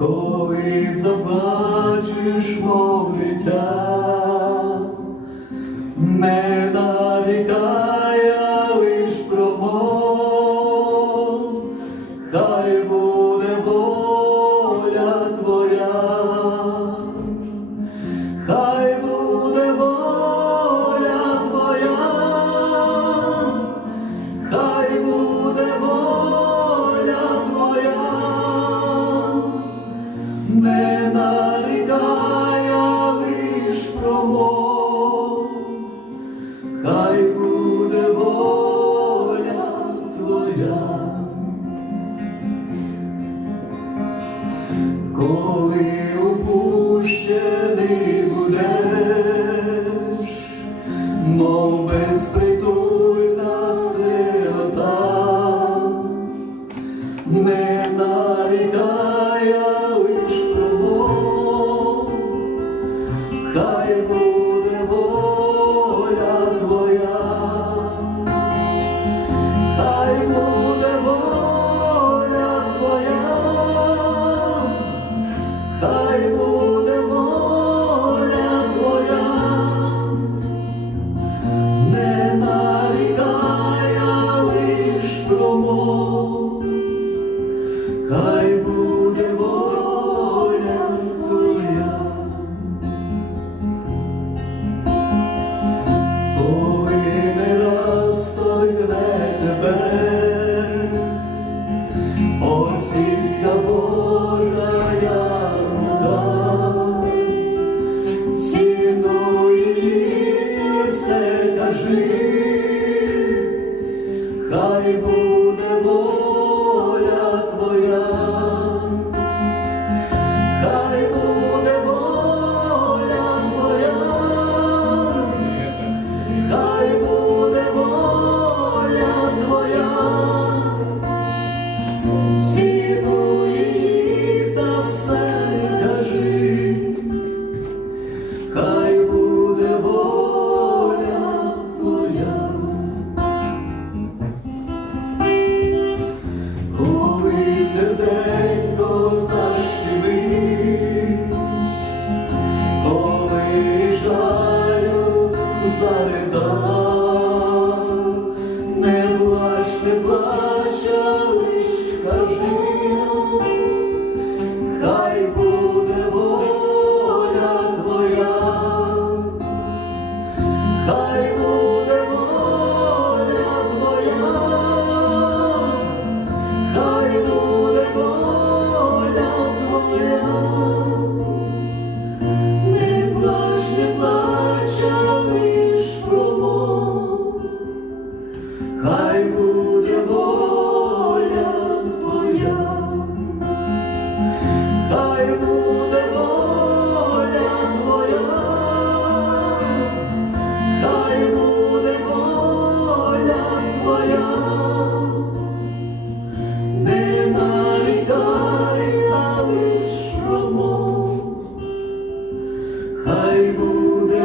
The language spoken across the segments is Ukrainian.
коли заплачеш, мов дитя, не дай. Промов, хай буде воля твоя. Коли упущений будеш, мов безпритульна сирота, не нарікає хай буде промов, хай буде не раз тебе, Божа кажи, хай буде воля твоя. Коли серденько защемить, коли жалю I will.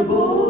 Oh.